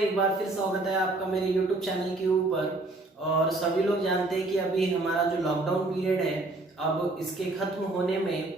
एक बार फिर स्वागत है आपका मेरे YouTube चैनल के ऊपर। और सभी लोग जानते हैं कि अभी हमारा जो लॉकडाउन पीरियड है, अब इसके खत्म होने में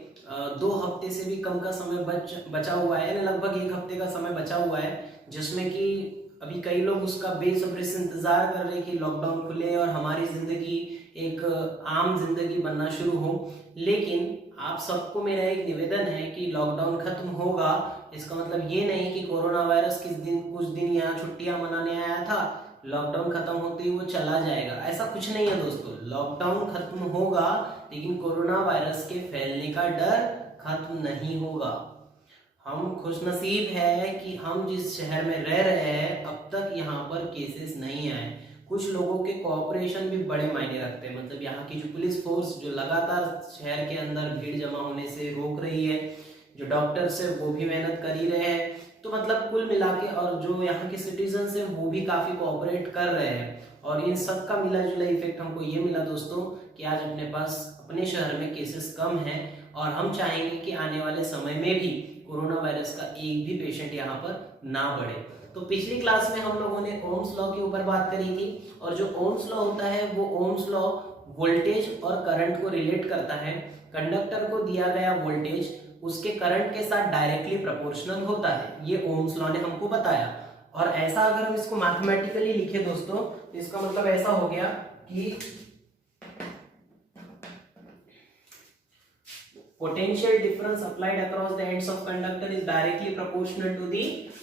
2 हफ्ते से भी कम का समय बचा हुआ है, यानी लगभग 1 हफ्ते का समय बचा हुआ है, जिसमें कि अभी कई लोग उसका बेसब्री से इंतजार कर रहे हैं कि लॉकडाउन खुले और हमारी जिंदगी एक आम जिंदगी बनना शुरू हो। लेकिन आप सबको मेरा एक निवेदन है कि लॉकडाउन खत्म होगा, इसका मतलब ये नहीं कि कोरोना वायरस कुछ दिन यहाँ छुट्टियां मनाने आया था, लॉकडाउन खत्म होते ही वो चला जाएगा। ऐसा कुछ नहीं है दोस्तों, लॉकडाउन खत्म होगा लेकिन कोरोना वायरस के फैलने का डर खत्म नहीं होगा। हम खुशनसीब है कि हम जिस शहर में रह रहे हैं अब तक यहाँ पर केसेस नहीं आए। कुछ लोगों के कोऑपरेशन भी बड़े मायने रखते हैं, मतलब यहाँ की जो पुलिस फोर्स जो लगातार शहर के अंदर भीड़ जमा होने से रोक रही है, जो डॉक्टर्स है वो भी मेहनत कर ही रहे हैं। तो मतलब कुल मिला के और जो यहाँ के सिटीजन्स है वो भी काफी कोऑपरेट कर रहे हैं, और इन सब का मिला जुला इफेक्ट हमको ये मिला दोस्तों कि आज अपने पास अपने शहर में केसेस कम हैं, और हम चाहेंगे कि आने वाले समय में भी कोरोना वायरस का एक भी पेशेंट यहाँ पर ना बढ़े। तो पिछली क्लास में हम लोगों ने ओम्स लॉ के ऊपर बात करी थी, और जो ओम्स लॉ होता है वो ओम्स लॉ वोल्टेज और करंट को रिलेट करता है। कंडक्टर को दिया गया वोल्टेज उसके करंट के साथ डायरेक्टली प्रोपोर्शनल होता है, ये ओम्स लॉ ने हमको बताया। और ऐसा अगर हम इसको मैथमेटिकली लिखे दोस्तों तो इसका मतलब ऐसा हो गया कि potential difference applied across the ends of conductor is directly proportional to the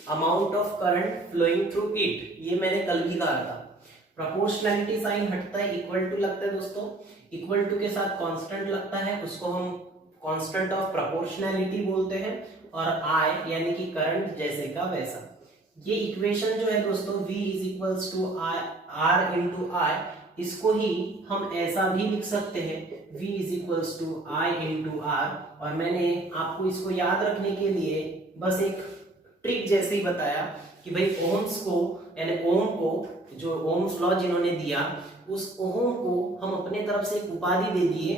amount of current flowing through it। ये मैंने कल भी कहा था। प्रोपोर्शनलिटी साइन हटता है, इक्वल टू लगता है दोस्तों, इक्वल टू के साथ कांस्टेंट लगता है, उसको हम कांस्टेंट ऑफ प्रोपोर्शनलिटी बोलते हैं। और आई यानी कि करंट जैसे का वैसा। ये इक्वेशन जो है दोस्तों V is equals to R into I, इसको ही हम ऐसा भी लिख सकते हैं V is equals to I into R. और मैंने आपको इसको याद रखने के लिए बस एक ट्रिक जैसे ही बताया कि भाई ओम्स को यानी ओम को, जो ओम्स लॉ जिन्होंने दिया उस ओम को हम अपने तरफ से एक उपाधि दे दिए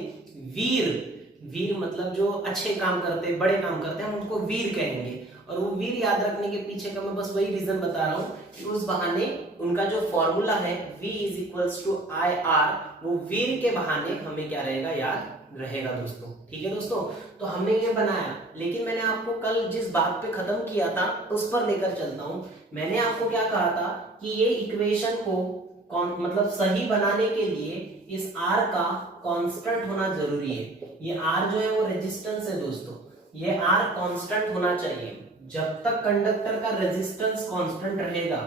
वीर। वीर मतलब जो अच्छे काम करते बड़े काम करते हैं हम उनको वीर कहेंगे। और वो वीर याद रखने के पीछे का मैं बस वही रीजन बता रहा हूँ कि उस बहाने उनका जो फॉर्मूला है V is equals to I R, वो वीर के बहाने हमें क्या रहेगा, याद रहेगा दोस्तों। ठीक है दोस्तों, तो हमने ये बनाया, लेकिन मैंने आपको कल जिस बात पे खत्म किया था उस पर लेकर चलता हूँ। मैंने आपको क्या कहा था कि ये इक्वेशन को मतलब सही बनाने के लिए इस R का कांस्टेंट होना जरूरी है। ये R जो है वो रेजिस्टेंस है दोस्तों, ये R कांस्टेंट होना चाहिए। जब तक कंडक्टर का रेजिस्टेंस कांस्टेंट रहेगा,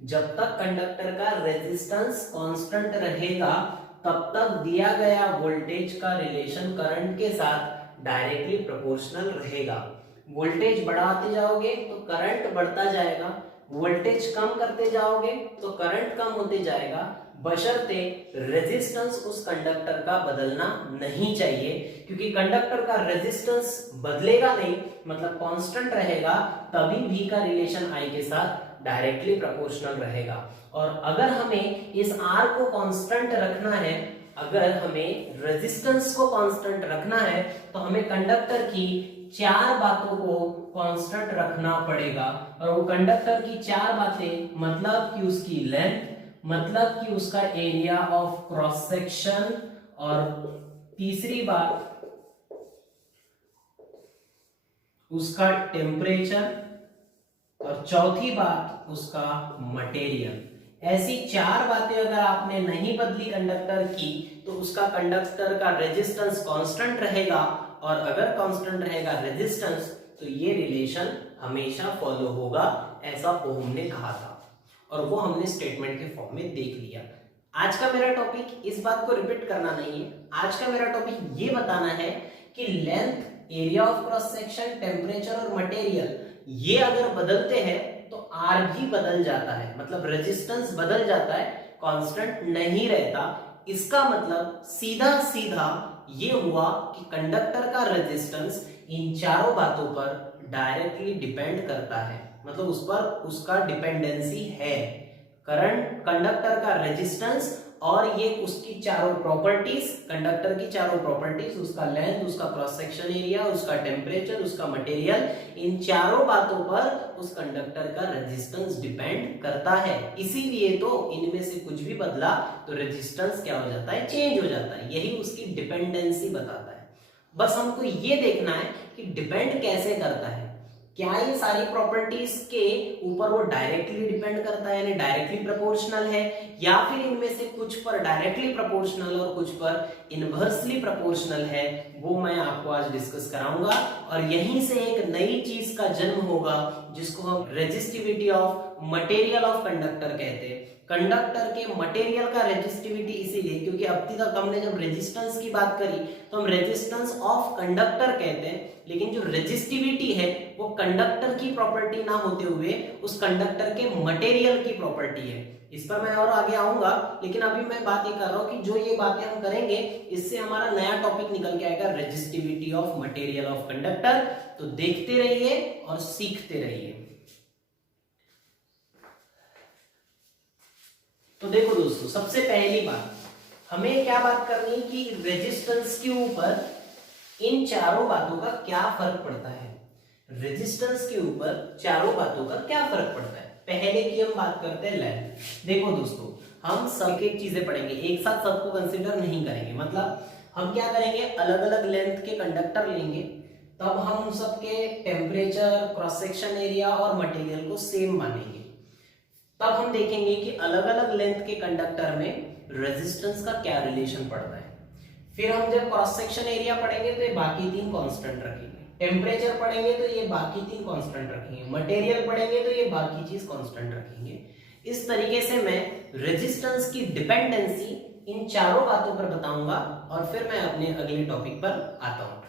जब तक कंडक्टर का रेजिस्टेंस कांस्टेंट रहेगा तब तक दिया गया वोल्टेज का रिलेशन करंट के साथ डायरेक्टली प्रोपोर्शनल रहेगा। वोल्टेज बढ़ाते जाओगे तो करंट बढ़ता जाएगा, वोल्टेज कम करते जाओगे तो करंट कम होते जाएगा, बशर्ते रेजिस्टेंस उस कंडक्टर का बदलना नहीं चाहिए। क्योंकि कंडक्टर का रेजिस्टेंस बदलेगा नहीं, मतलब कांस्टेंट रहेगा, तभी V का रिलेशन I के साथ डायरेक्टली प्रोपोर्शनल रहेगा। और अगर हमें इस R को कांस्टेंट रखना है, अगर हमें रेजिस्टेंस को कांस्टेंट रखना है तो हमें कंडक्टर की 4 बातों को कांस्टेंट रखना पड़ेगा। और वो कंडक्टर की 4 बातें मतलब कि उसकी लेंथ, मतलब कि उसका एरिया ऑफ क्रॉस सेक्शन, और तीसरी बात उसका टेम्परेचर, और चौथी बात उसका मटेरियल। ऐसी 4 बातें अगर आपने नहीं बदली कंडक्टर की तो उसका कंडक्टर का रेजिस्टेंस कांस्टेंट रहेगा, और अगर कांस्टेंट रहेगा रेजिस्टेंस तो ये रिलेशन हमेशा फॉलो होगा, ऐसा ओम ने कहा था, और वो हमने स्टेटमेंट के फॉर्म में देख लिया। आज का मेरा टॉपिक इस बात को रिपीट करना नहीं है, आज का मेरा टॉपिक ये बताना है कि length, area of cross section, temperature और मटेरियल ये अगर बदलते हैं तो R भी बदल जाता है, मतलब रेजिस्टेंस बदल जाता है, कांस्टेंट नहीं रहता। इसका मतलब सीधा सीधा ये हुआ कि कंडक्टर का रेजिस्टेंस इन चारों बातों पर डायरेक्टली डिपेंड करता है, मतलब उस पर उसका डिपेंडेंसी है। करंट, कंडक्टर का रेजिस्टेंस और ये उसकी चारों प्रॉपर्टीज, कंडक्टर की चारों प्रॉपर्टीज, उसका लेंथ, उसका क्रॉस सेक्शन एरिया, उसका टेम्परेचर, उसका मटेरियल, इन चारों बातों पर उस कंडक्टर का रेजिस्टेंस डिपेंड करता है। इसीलिए तो इनमें से कुछ भी बदला तो रेजिस्टेंस क्या हो जाता है, चेंज हो जाता है। यही उसकी डिपेंडेंसी बताता है। बस हमको ये देखना है कि डिपेंड कैसे करता है। क्या ये सारी प्रॉपर्टीज के ऊपर वो डायरेक्टली डिपेंड करता है, यानी डायरेक्टली प्रोपोर्शनल है, या फिर इनमें से कुछ पर डायरेक्टली प्रोपोर्शनल और कुछ पर इनवर्सली प्रोपोर्शनल है, वो मैं आपको आज डिस्कस कराऊंगा। और यहीं से एक नई चीज का जन्म होगा जिसको हम resistivity of material of conductor कहते हैं। कंडक्टर के मटेरियल का रेजिस्टिविटी इसीलिए क्योंकि अब तक हमने जब रेजिस्टेंस की बात करी तो हम रेजिस्टेंस ऑफ कंडक्टर कहते हैं, लेकिन जो रेजिस्टिविटी है वो कंडक्टर की प्रॉपर्टी ना होते हुए उस कंडक्टर के मटेरियल की प्रॉपर्टी है। इस पर मैं और आगे आऊंगा, लेकिन अभी मैं बात ये कर रहा हूं कि जो ये बातें हम करेंगे इससे हमारा नया टॉपिक निकल के आएगा, resistivity of material of conductor. तो देखते रहिए और सीखते रहिए। तो देखो दोस्तों, सबसे पहली बात हमें क्या बात करनी है कि रेजिस्टेंस के ऊपर इन चारों बातों का क्या फर्क पड़ता है। रेजिस्टेंस के ऊपर चारों बातों का क्या फर्क पड़ता है। पहले की हम बात करते हैं लेंथ। देखो दोस्तों, हम सब एक चीजें पढ़ेंगे, एक साथ सबको कंसीडर नहीं करेंगे। मतलब हम क्या करेंगे, अलग अलग लेंथ के कंडक्टर लेंगे, तब हम उन सबके टेम्परेचर, क्रॉस सेक्शन एरिया और मटेरियल को सेम मानेंगे। तब हम देखेंगे कि अलग अलग लेंथ के कंडक्टर में रेजिस्टेंस का क्या रिलेशन पड़ता है। फिर हम जब क्रॉस सेक्शन एरिया पढ़ेंगे तो ये बाकी तीन कांस्टेंट रखेंगे, टेम्परेचर पढ़ेंगे तो ये बाकी तीन कांस्टेंट रखेंगे, मटेरियल पढ़ेंगे तो ये बाकी चीज कांस्टेंट रखेंगे। इस तरीके से मैं रेजिस्टेंस की डिपेंडेंसी इन चारों बातों पर बताऊंगा और फिर मैं अपने अगले टॉपिक पर आता हूं।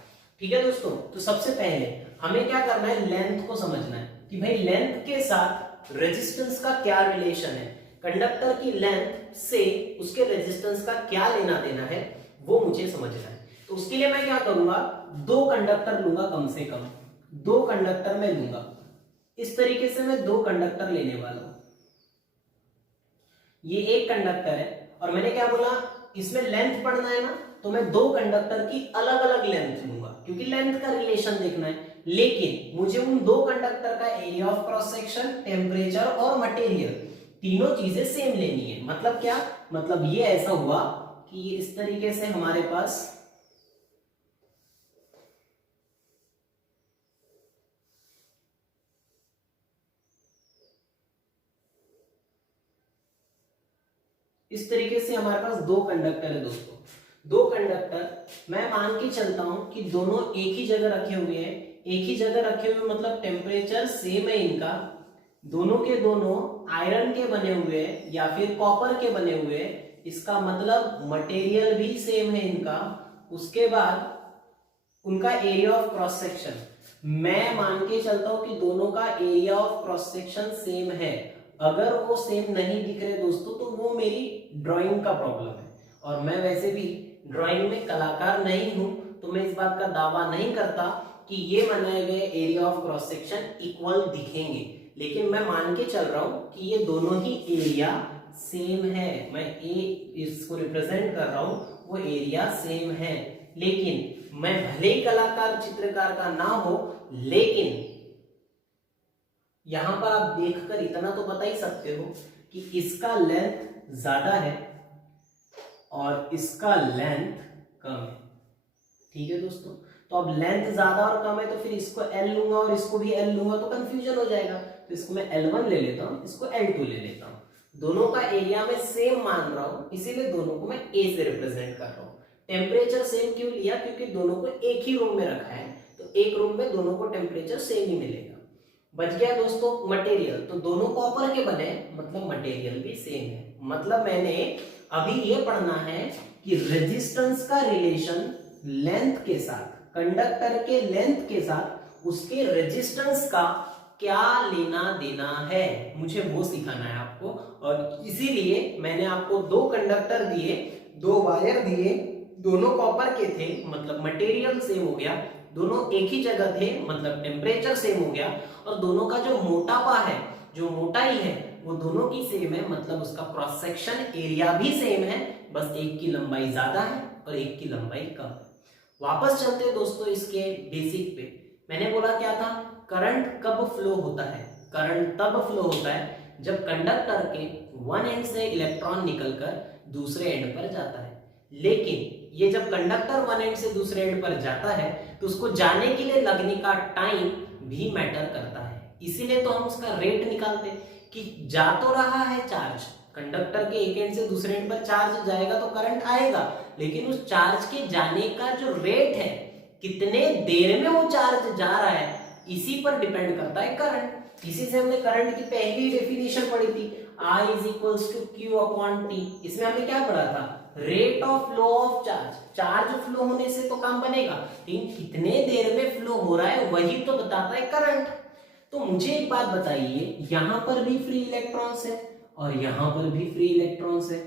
ठीक है दोस्तों, तो सबसे पहले हमें क्या करना है, लेंथ को समझना है कि भाई लेंथ के साथ रेजिस्टेंस का क्या रिलेशन है, कंडक्टर की लेंथ से उसके रेजिस्टेंस का क्या लेना देना है, वो मुझे समझना है। तो उसके लिए मैं क्या करूंगा, दो कंडक्टर लूंगा, कम से कम दो कंडक्टर मैं लूंगा। इस तरीके से मैं दो कंडक्टर लेने वाला हूं। ये एक कंडक्टर है और मैंने क्या बोला, इसमें लेंथ पढ़ना है ना, तो मैं दो कंडक्टर की अलग अलग लेंथ लूंगा क्योंकि लेंथ का रिलेशन देखना है। लेकिन मुझे उन दो कंडक्टर का area of cross section, temperature और मटेरियल तीनों चीजें सेम लेनी है। मतलब क्या, मतलब ये ऐसा हुआ कि ये इस तरीके से हमारे पास इस तरीके से हमारे पास दो कंडक्टर है दोस्तों। दो कंडक्टर मैं मान के चलता हूं कि दोनों एक ही जगह रखे हुए हैं। एक ही जगह रखे हुए मतलब टेम्परेचर सेम है इनका, दोनों के दोनों आयरन के बने हुए हैं या फिर कॉपर के बने हुए हैं। इसका मतलब मटेरियल भी सेम है इनका। उसके बाद उनका एरिया ऑफ क्रॉस सेक्शन, मैं मान के चलता हूं कि दोनों का area of cross section same है। अगर वो सेम नहीं दिख रहे दोस्तों तो वो मेरी ड्राइंग का प्रॉब्लम है, और मैं वैसे भी ड्राइंग में कलाकार नहीं हूं, तो मैं इस बात का दावा नहीं करता कि ये बनाए गए area of cross section equal दिखेंगे। लेकिन मैं मान के चल रहा हूं कि ये दोनों ही एरिया सेम है। मैं इसको रिप्रेजेंट कर रहा हूं, वो एरिया सेम है। लेकिन मैं भले ही कलाकार, चित्रकार का ना हो, लेकिन यहां पर आप देखकर इतना तो बता ही सकते हो कि इसका लेंथ ज्यादा है और इसका लेंथ कम है। ठीक है दोस्तों, तो अब लेंथ ज्यादा और कम है तो फिर इसको L लूंगा और इसको भी L लूंगा तो कंफ्यूजन हो जाएगा। तो इसको मैं L1 ले लेता हूं, इसको L2 ले लेता हूं। दोनों का एरिया में सेम मान रहा हूं, इसीलिए दोनों को मैं A से रिप्रेजेंट कर रहा हूं। टेम्परेचर सेम क्यों लिया, क्योंकि दोनों को एक ही रूम में रखा है, तो एक रूम में दोनों को टेम्परेचर सेम ही मिलेगा। बच गया दोस्तों मटेरियल, तो दोनों कॉपर के बने मतलब मटेरियल भी सेम है। मतलब मैंने अभी ये पढ़ना है कि रेजिस्टेंस का रिलेशन लेंथ के साथ, कंडक्टर के लेंथ के साथ उसके रेजिस्टेंस का क्या लेना देना है, मुझे वो सिखाना है आपको। और इसीलिए मैंने आपको दो कंडक्टर दिए, दो वायर दिए, दोनों कॉपर के थे मतलब मटेरियल सेम हो गया, दोनों एक ही जगह थे मतलब टेम्परेचर सेम हो गया, और दोनों का जो मोटापा है, जो मोटाई है वो दोनों की सेम है, मतलब उसका क्रॉस सेक्शन एरिया भी सेम है, बस एक की लंबाई ज्यादा है और एक की लंबाई कम है। वापस चलते हैं दोस्तों इसके बेसिक पे। मैंने बोला क्या था, करंट कब फ्लो होता है? करंट तब फ्लो होता है जब कंडक्टर के वन एंड से इलेक्ट्रॉन निकलकर दूसरे एंड पर जाता है। लेकिन ये जब कंडक्टर वन एंड से दूसरे एंड पर जाता है तो उसको जाने के लिए लगने का टाइम भी मैटर करता है। इसीलिए तो हम उसका रेट निकालते हैं कि जा तो रहा है चार्ज, कंडक्टर के एक एंड से दूसरे एंड पर चार्ज जाएगा तो करंट आएगा, लेकिन उस चार्ज के जाने का जो रेट है, कितने देर में वो चार्ज जा रहा है, इसी पर डिपेंड करता है करंट। इसी से हमने करंट की पहली डेफिनेशन पढ़ी थी, I is equals to Q upon T। इसमें हमने क्या पढ़ा था, rate of flow of charge. Charge flow होने से तो काम बनेगा, लेकिन कितने देर में फ्लो हो रहा है वही तो बताता है करंट। तो मुझे एक बात बताइए, यहां पर भी फ्री इलेक्ट्रॉन्स है और यहां पर भी फ्री इलेक्ट्रॉन्स है।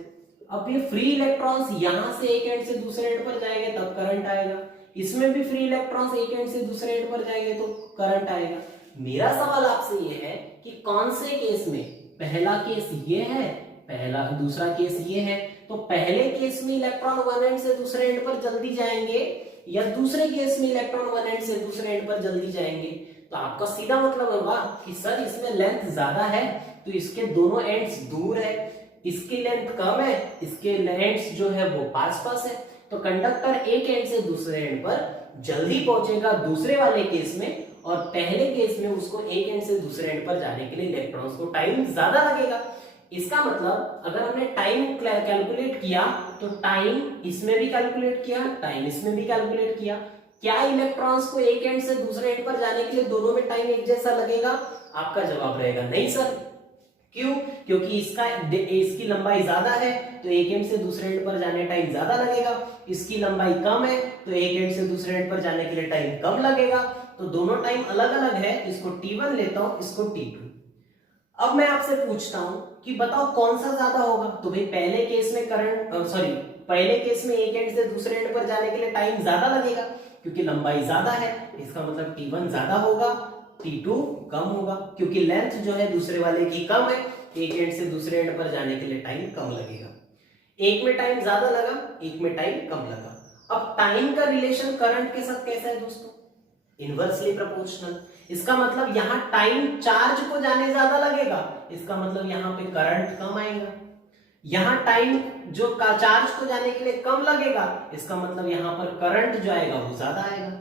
अब ये फ्री इलेक्ट्रॉन्स यहां से एक एंड से दूसरे एंड पर जाएंगे तब करंट आएगा, इसमें भी फ्री इलेक्ट्रॉन्स एक एंड से दूसरे एंड पर जाएंगे तो करंट आएगा। मेरा सवाल आपसे ये है कि कौन से केस में, पहला केस ये है, पहला दूसरा केस ये है, तो पहले केस में इलेक्ट्रॉन वन एंड से दूसरे एंड पर जल्दी जाएंगे या दूसरे केस में इलेक्ट्रॉन वन एंड से दूसरे एंड पर जल्दी जाएंगे? तो आपका सीधा मतलब होगा कि सर इसमें लेंथ ज्यादा है तो इसके दोनों एंड्स दूर है, इसकी लेंथ कम है, इसके एंड्स जो है वो पास पास है, तो कंडक्टर एक एंड से दूसरे एंड पर जल्दी पहुंचेगा दूसरे वाले केस में, और पहले केस में उसको एक एंड से दूसरे एंड पर जाने के लिए इलेक्ट्रॉन्स को टाइम ज्यादा लगेगा। इसका मतलब अगर हमने टाइम कैलकुलेट किया तो टाइम इसमें भी कैलकुलेट किया, टाइम इसमें भी कैलकुलेट किया, क्या इलेक्ट्रॉन्स को एक एंड से दूसरे एंड पर जाने के लिए दोनों में टाइम एक जैसा लगेगा? आपका जवाब रहेगा नहीं सर। क्यों? क्योंकि इसकी लंबाई ज्यादा है तो एक एंड से दूसरे एंड पर जाने टाइम ज्यादा लगेगा, इसकी लंबाई कम है तो एक एंड से दूसरे एंड पर जाने के लिए टाइम कम लगेगा। तो दोनों टाइम अलग अलग है, इसको T1 लेता हूं, इसको T2। अब मैं आपसे पूछता हूं कि बताओ कौन सा ज्यादा होगा? तो भाई पहले केस में पहले केस में एक एंड से दूसरे एंड पर जाने के लिए टाइम ज्यादा लगेगा क्योंकि लंबाई ज्यादा है, इसका मतलब T1 ज्यादा होगा, T2 कम होगा, क्योंकि लेंथ जो है दूसरे वाले की कम है, एक एंड से दूसरे एंड पर जाने के लिए टाइम कम लगेगा। एक में टाइम ज्यादा लगा, एक में टाइम कम लगा। अब टाइम का रिलेशन करंट के साथ कैसा है दोस्तों? Inversely proportional. इसका मतलब यहाँ टाइम चार्ज को जाने ज्यादा लगेगा, इसका मतलब यहाँ पे करंट कम आएगा। यहाँ टाइम जो का चार्ज को जाने के लिए कम लगेगा, इसका मतलब यहाँ पर करंट जो आएगा वो ज्यादा आएगा।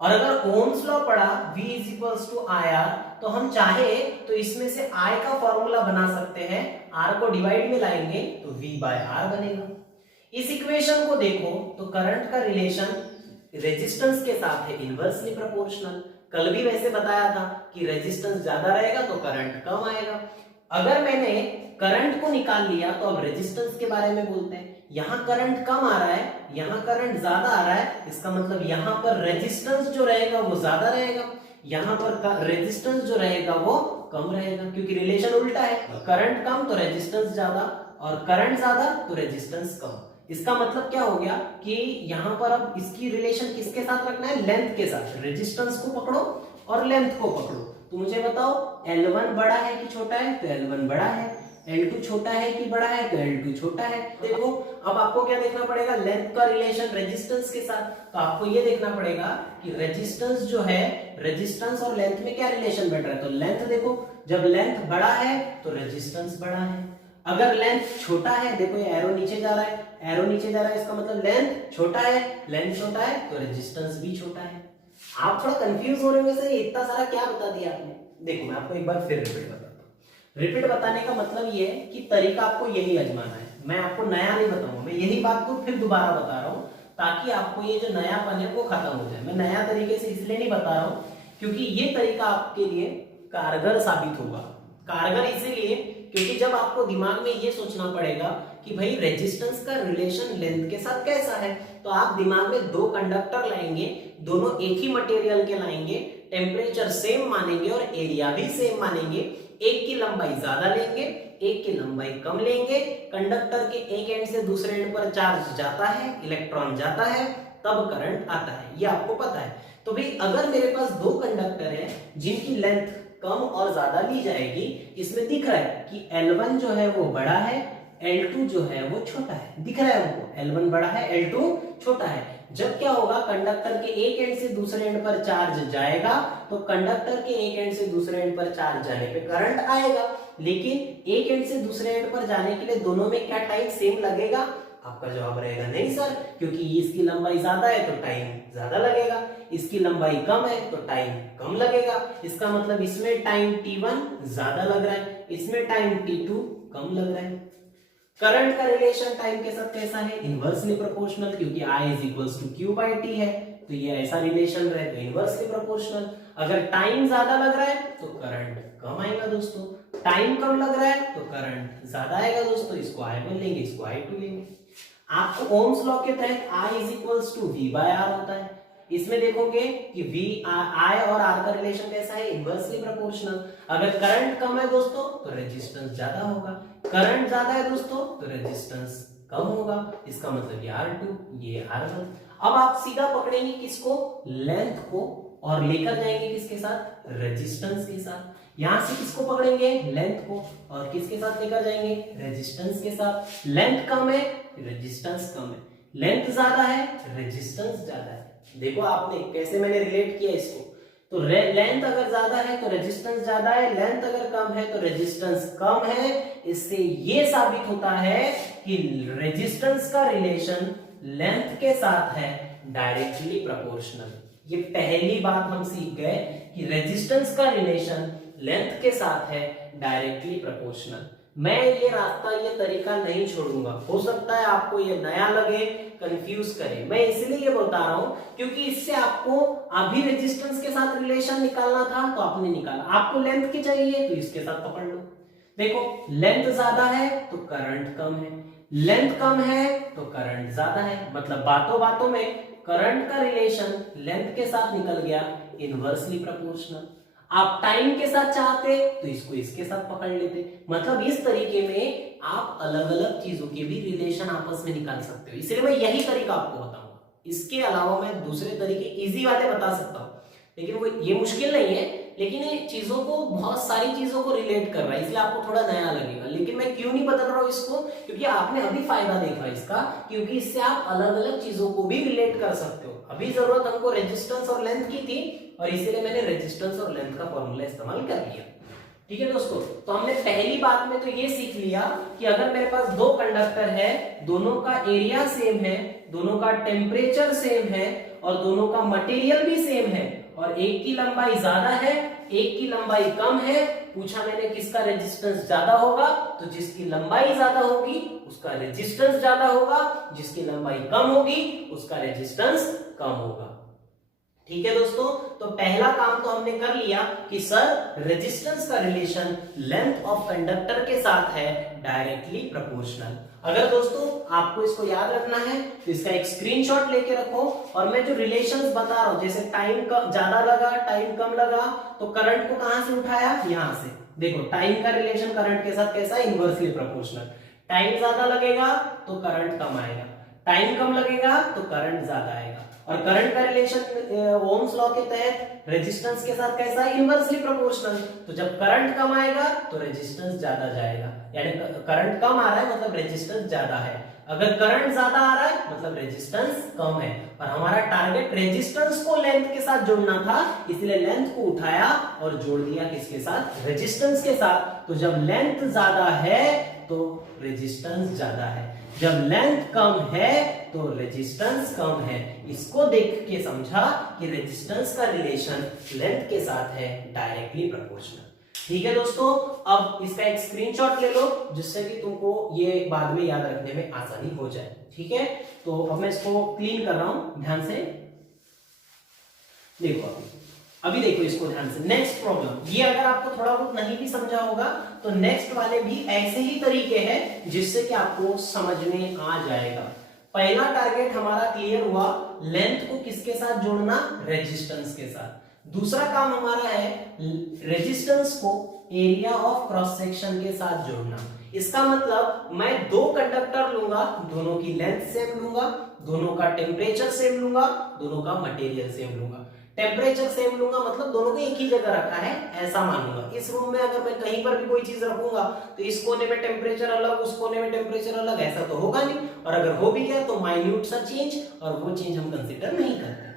और अगर ओम्स लॉ पढ़ा V इज टू IR, तो हम चाहे तो इसमें से I का फॉर्मूला बना सकते हैं, R को डिवाइड में लाएंगे तो V बाय R बनेगा। इस इक्वेशन को देखो तो करंट का रिलेशन रेजिस्टेंस के साथ है इनवर्सली प्रोपोर्शनल। कल भी वैसे बताया था कि रेजिस्टेंस ज्यादा रहेगा तो करंट कम आएगा। अगर मैंने करंट को निकाल लिया तो अब रेजिस्टेंस के बारे में बोलते हैं। यहाँ करंट कम आ रहा है, यहाँ करंट ज्यादा आ रहा है, इसका मतलब यहाँ पर रेजिस्टेंस जो रहेगा वो ज्यादा रहेगा, यहाँ पर रेजिस्टेंस जो रहेगा वो कम रहेगा, क्योंकि रिलेशन उल्टा है, करंट कम तो रेजिस्टेंस ज्यादा और करंट ज्यादा तो रेजिस्टेंस कम। इसका मतलब क्या हो गया कि यहाँ पर अब इसकी रिलेशन किसके साथ रखना है? लेंथ के साथ। रेजिस्टेंस को पकड़ो और लेंथ को पकड़ो, तो मुझे बताओ L1 बड़ा है कि छोटा है? तो L1 बड़ा है। L2 छोटा है कि बड़ा है? तो L2 छोटा है। देखो अब आपको क्या देखना पड़ेगा? लेंथ का रिलेशन रेजिस्टेंस के साथ। तो आपको ये देखना पड़ेगा कि रेजिस्टेंस जो है, रेजिस्टेंस और लेंथ में क्या रिलेशन बैठ रहा है? तो लेंथ देखो, जब लेंथ बड़ा है तो रेजिस्टेंस बड़ा है। अगर लेंथ छोटा है, देखो ये एरो नीचे जा रहा है, एरो नीचे जा रहा है, इसका मतलब लेंथ छोटा है, लेंथ छोटा है तो रेजिस्टेंस भी छोटा है। आप थोड़ा कंफ्यूज हो रहे होंगे, सर इतना सारा क्या बता दिया आपने? देखो मैं आपको एक बार फिर रिपीट बताता हूँ। रिपीट बताने का मतलब ये है कि तरीका आपको यही आजमाना है, मैं आपको नया नहीं बताऊंगा, मैं यही बात को फिर दोबारा बता रहा हूँ ताकि आपको ये जो नयापन है वो खत्म हो जाए। मैं नया तरीके से इसलिए नहीं बता रहा हूँ क्योंकि ये तरीका आपके लिए कारगर साबित होगा। कारगर इसीलिए क्योंकि जब आपको दिमाग में ये सोचना पड़ेगा कि भाई रेजिस्टेंस का रिलेशन लेंथ के साथ कैसा है, तो आप दिमाग में दो कंडक्टर लाएंगे, दोनों एक ही मटेरियल के लाएंगे, टेम्परेचर सेम मानेंगे और एरिया भी सेम मानेंगे। एक की लंबाई ज्यादा लेंगे, एक की लंबाई कम लेंगे। कंडक्टर के एक एंड से दूसरे एंड पर चार्ज जाता है, इलेक्ट्रॉन जाता है, तब करंट आता है, ये आपको पता है। तो भाई अगर मेरे पास दो कंडक्टर है जिनकी लेंथ कम और ज्यादा ली जाएगी। इसमें दिख रहा है कि L1 जो है वो बड़ा है, L2 जो है वो छोटा है। दिख रहा है हमको L1 बड़ा है, L2 छोटा है। जब क्या होगा, कंडक्टर के एक एंड से दूसरे एंड पर चार्ज जाएगा तो कंडक्टर के एक एंड से दूसरे एंड पर चार्ज जाने पे करंट आएगा। लेकिन एक एंड से दूसरे एंड पर जाने के लिए दोनों में क्या टाइम सेम लगेगा? आपका जवाब रहेगा नहीं सर, क्योंकि इसकी लंबाई ज्यादा है तो टाइम ज्यादा लगेगा, इसकी लंबाई कम है तो टाइम कम लगेगा। इसका मतलब इसमें टाइम t1 ज्यादा लग रहा है, इसमें टाइम t2 कम लग रहा है। करंट का रिलेशन टाइम के साथ कैसा है? इनवर्सली प्रोपोर्शनल, क्योंकि I = Q/T है, तो ये ऐसा रिलेशन रहे तो इनवर्सली प्रोपोर्शनल। अगर टाइम ज्यादा लग रहा है तो करंट कम आएगा दोस्तों, टाइम कम लग रहा है तो करंट ज्यादा आएगा दोस्तों। इसको I1 लेंगे, इसको I2 लेंगे। आपको ओम्स लॉ के तहत I = V/R होता है। इसमें देखोगे कि I और R का रिलेशन कैसा है? Inversely proportional. अगर करंट कम है दोस्तों तो रेजिस्टेंस ज्यादा होगा, करंट ज्यादा है दोस्तों तो रेजिस्टेंस कम होगा। इसका मतलब ये R2, ये R1। अब आप सीधा पकड़ेंगे किसको? लेंथ को, और लेकर जाएंगे किसके साथ? रेजिस्टेंस के साथ। यहां से किसको पकड़ेंगे? लेंथ को, और किसके साथ लेकर जाएंगे? रेजिस्टेंस के साथ। लेंथ कम है, रेजिस्टेंस कम है, लेंथ ज्यादा है, रेजिस्टेंस ज्यादा है। देखो आपने कैसे मैंने रिलेट किया इसको, तो लेंथ अगर ज्यादा है तो रेजिस्टेंस ज्यादा है, लेंथ अगर कम है तो रेजिस्टेंस कम है। इससे ये साबित होता है कि रेजिस्टेंस का रिलेशन लेंथ के साथ है डायरेक्टली प्रोपोर्शनल। ये पहली बात हम सीख गए कि रेजिस्टेंस का रिलेशन लेंथ के साथ है डायरेक्टली प्रोपोर्शनल। मैं ये रास्ता, ये तरीका नहीं छोड़ूंगा। हो सकता है आपको ये नया लगे, कंफ्यूज करे, मैं इसलिए ये बता रहा हूं क्योंकि इससे आपको अभी रेजिस्टेंस के साथ रिलेशन निकालना था तो आपने निकाला, आपको लेंथ की चाहिए तो इसके साथ पकड़ लो। देखो लेंथ ज्यादा है तो करंट कम है, लेंथ कम है तो करंट ज्यादा है, मतलब बातों बातों में करंट का रिलेशन लेंथ के साथ निकल गया इनवर्सली प्रोपोर्शनल। आप टाइम के साथ चाहते तो इसको इसके साथ पकड़ लेते। मतलब इस तरीके में आप अलग अलग चीजों के भी रिलेशन आपस में निकाल सकते हो, इसलिए मैं यही तरीका आपको बताऊंगा। इसके अलावा मैं दूसरे तरीके इजी वाले बता सकता हूँ, लेकिन वो ये मुश्किल नहीं है, लेकिन ये चीजों को, बहुत सारी चीजों को रिलेट कर रहा है, इसलिए आपको थोड़ा नया लगेगा। लेकिन मैं क्यों नहीं बता रहा हूँ इसको, क्योंकि आपने अभी फायदा देखा इसका, क्योंकि इससे आप अलग अलग चीजों को भी रिलेट कर सकते हो। अभी जरूरत हमको रेजिस्टेंस और लेंथ की थी और इसीलिए मैंने रेजिस्टेंस और लेंथ का फॉर्मूला इस्तेमाल कर लिया। ठीक है दोस्तों, तो हमने पहली बात में तो ये सीख लिया कि अगर मेरे पास दो कंडक्टर है, दोनों का एरिया सेम है, दोनों का टेम्परेचर सेम है और दोनों का मटेरियल भी सेम है, और एक की लंबाई ज्यादा है, एक की लंबाई कम है, पूछा मैंने किसका रेजिस्टेंस ज्यादा होगा, तो जिसकी लंबाई ज्यादा होगी उसका रेजिस्टेंस ज्यादा होगा, जिसकी लंबाई कम होगी उसका रेजिस्टेंस कम होगा। ठीक है दोस्तों, तो पहला काम तो हमने कर लिया कि सर रेजिस्टेंस का रिलेशन लेंथ ऑफ कंडक्टर के साथ है डायरेक्टली प्रोपोर्शनल। अगर दोस्तों आपको इसको याद रखना है तो इसका एक स्क्रीनशॉट लेके रखो, और मैं जो रिलेशंस बता रहा हूं, जैसे टाइम ज्यादा लगा, टाइम कम लगा, तो करंट को कहां से उठाया? यहां से। देखो टाइम का रिलेशन करंट के साथ कैसा है? Inversely proportional. टाइम ज्यादा लगेगा तो करंट कम आएगा, टाइम कम लगेगा तो करंट ज्यादा आएगा। और करंट का रिलेशन ओम्स लॉ के तहत रेजिस्टेंस के साथ कैसा है? Inversely proportional. तो जब करंट कम आएगा तो रेजिस्टेंस ज्यादा जाएगा, यानी करंट कम आ रहा है मतलब रेजिस्टेंस ज्यादा है, अगर करंट ज्यादा आ रहा है मतलब रेजिस्टेंस कम है। और हमारा टारगेट रेजिस्टेंस को लेंथ के साथ जोड़ना था, इसलिए लेंथ को उठाया और जोड़ दिया किसके साथ? रेजिस्टेंस के साथ। तो जब लेंथ ज्यादा है तो रेजिस्टेंस ज्यादा है, जब लेंथ कम है तो रेजिस्टेंस कम है। इसको देख के समझा कि रेजिस्टेंस का रिलेशन लेंथ के साथ है डायरेक्टली प्रोपोर्शनल। ठीक है दोस्तों, अब इसका एक स्क्रीनशॉट ले लो जिससे कि तुमको ये बाद में याद रखने में आसानी हो जाए। ठीक है, तो अब मैं इसको क्लीन कर रहा हूं, ध्यान से देखो। अभी देखो इसको ध्यान से। नेक्स्ट प्रॉब्लम, ये अगर आपको थोड़ा बहुत नहीं भी समझा होगा तो नेक्स्ट वाले भी ऐसे ही तरीके हैं जिससे कि आपको समझ में आ जाएगा। पहला टारगेट हमारा क्लियर हुआ, लेंथ को किसके साथ जोड़ना? रेजिस्टेंस के साथ। दूसरा काम हमारा है रेजिस्टेंस को एरिया ऑफ क्रॉस सेक्शन के साथ जोड़ना। इसका मतलब मैं दो कंडक्टर लूंगा, दोनों की लेंथ सेम लूंगा, दोनों का टेम्परेचर सेम लूंगा, दोनों का मटेरियल सेम लूंगा। टेम्परेचर सेम लूंगा मतलब दोनों को एक ही जगह रखा है ऐसा मानूंगा। इस रूम में अगर मैं कहीं पर भी कोई चीज रखूंगा तो इस कोने में टेम्परेचर अलग, उस कोने में टेम्परेचर अलग, ऐसा तो होगा नहीं। और अगर हो भी गया तो माइन्यूट सा चेंज, और वो चेंज हम कंसिडर नहीं करते।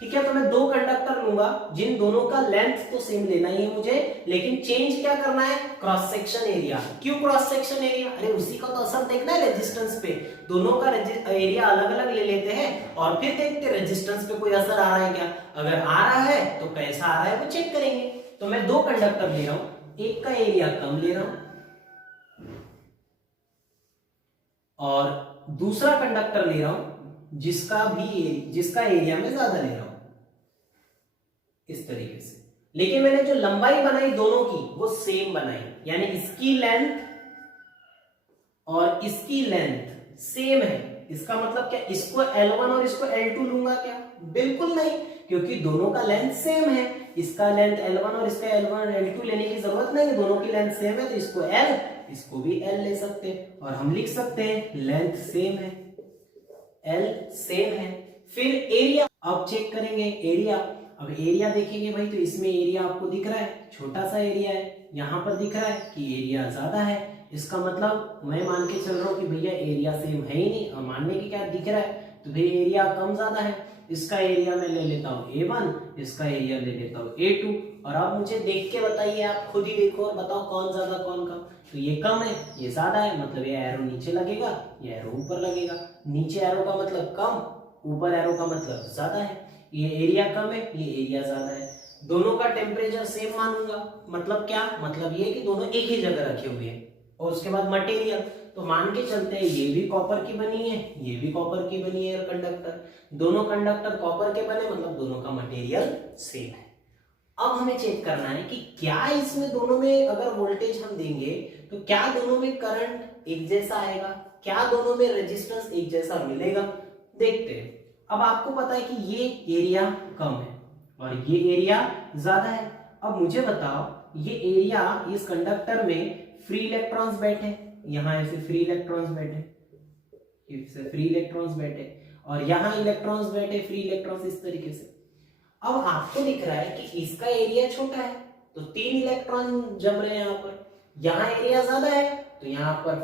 ठीक है, तो मैं दो कंडक्टर लूंगा जिन दोनों का लेंथ तो सेम लेना ही है मुझे, लेकिन चेंज क्या करना है, क्रॉस सेक्शन एरिया। क्यों क्रॉस सेक्शन एरिया? अरे उसी का तो असर देखना है रेजिस्टेंस पे। दोनों का एरिया अलग अलग ले लेते हैं और फिर देखते हैं रेजिस्टेंस पे कोई असर आ रहा है क्या। अगर आ रहा है तो कैसा आ रहा है वो चेक करेंगे। तो मैं दो कंडक्टर ले रहा हूं, एक का एरिया कम ले रहा हूं और दूसरा कंडक्टर ले रहा हूं जिसका एरिया मैं ज्यादा ले रहा हूं, इस तरीके से। लेकिन मैंने जो लंबाई बनाई दोनों की वो सेम बनाई, यानी इसकी लेंथ और इसकी लेंथ सेम है। इसका मतलब क्या, इसको L1 और इसको L2 लूंगा क्या? बिल्कुल नहीं, क्योंकि दोनों का लेंथ सेम है। इसका लेंथ L1 और इसका L1 L2 लेने की जरूरत नहीं, दोनों की लेंथ सेम है, तो इसको L, इसको भी L ले सकते हैं और हम लिख सकते हैं लेंथ सेम है, L सेम है। फिर एरिया, अब चेक करेंगे एरिया। अब एरिया देखेंगे भाई, तो इसमें एरिया आपको दिख रहा है, छोटा सा एरिया है, यहां पर दिख रहा है कि एरिया ज्यादा है। इसका मतलब मैं मान के चल रहा हूं कि भैया एरिया सेम है ही नहीं, और मानने के क्या दिख रहा है, तो भाई एरिया कम ज्यादा है। इसका एरिया मैं ले लेता हूं A1, इसका एरिया ले लेता हूं A2। और अब मुझे देख के बताइए, आप खुद ही देखो और बताओ कौन ज्यादा कौन कम। तो ये कम है, ये ज्यादा है, मतलब ये एरो नीचे लगेगा, ये एरो ऊपर लगेगा। नीचे एरो का मतलब कम, ऊपर एरो का मतलब ज्यादा है। ये एरिया कम है, ये एरिया ज्यादा है। दोनों का टेम्परेचर सेम मानूंगा, मतलब क्या, मतलब ये कि दोनों एक ही जगह रखे हुए हैं। और उसके बाद मटेरियल, तो मान के चलते हैं ये भी कॉपर की बनी है, ये भी कॉपर की बनी है कंडक्टर। दोनों कंडक्टर कॉपर के बने, मतलब दोनों का मटेरियल सेम है। अब हमें चेक करना है कि क्या इसमें दोनों में अगर वोल्टेज हम देंगे तो क्या दोनों में करंट एक जैसा आएगा, क्या दोनों में रेजिस्टेंस एक जैसा मिलेगा। देखते हैं। अब आपको पता है कि ये एरिया कम है और ये एरिया ज्यादा है। अब मुझे बताओ, ये एरिया, इस कंडक्टर में फ्री इलेक्ट्रॉन्स बैठे, यहां ऐसे फ्री इलेक्ट्रॉन्स बैठे, इससे फ्री इलेक्ट्रॉन्स बैठे, और यहां इलेक्ट्रॉन्स बैठे, फ्री इलेक्ट्रॉन्स, इस तरीके से। अब आपको दिख रहा है कि इसका एरिया छोटा है तो 3 इलेक्ट्रॉन जम रहे हैं यहाँ पर, यहाँ एरिया ज्यादा है तो यहाँ पर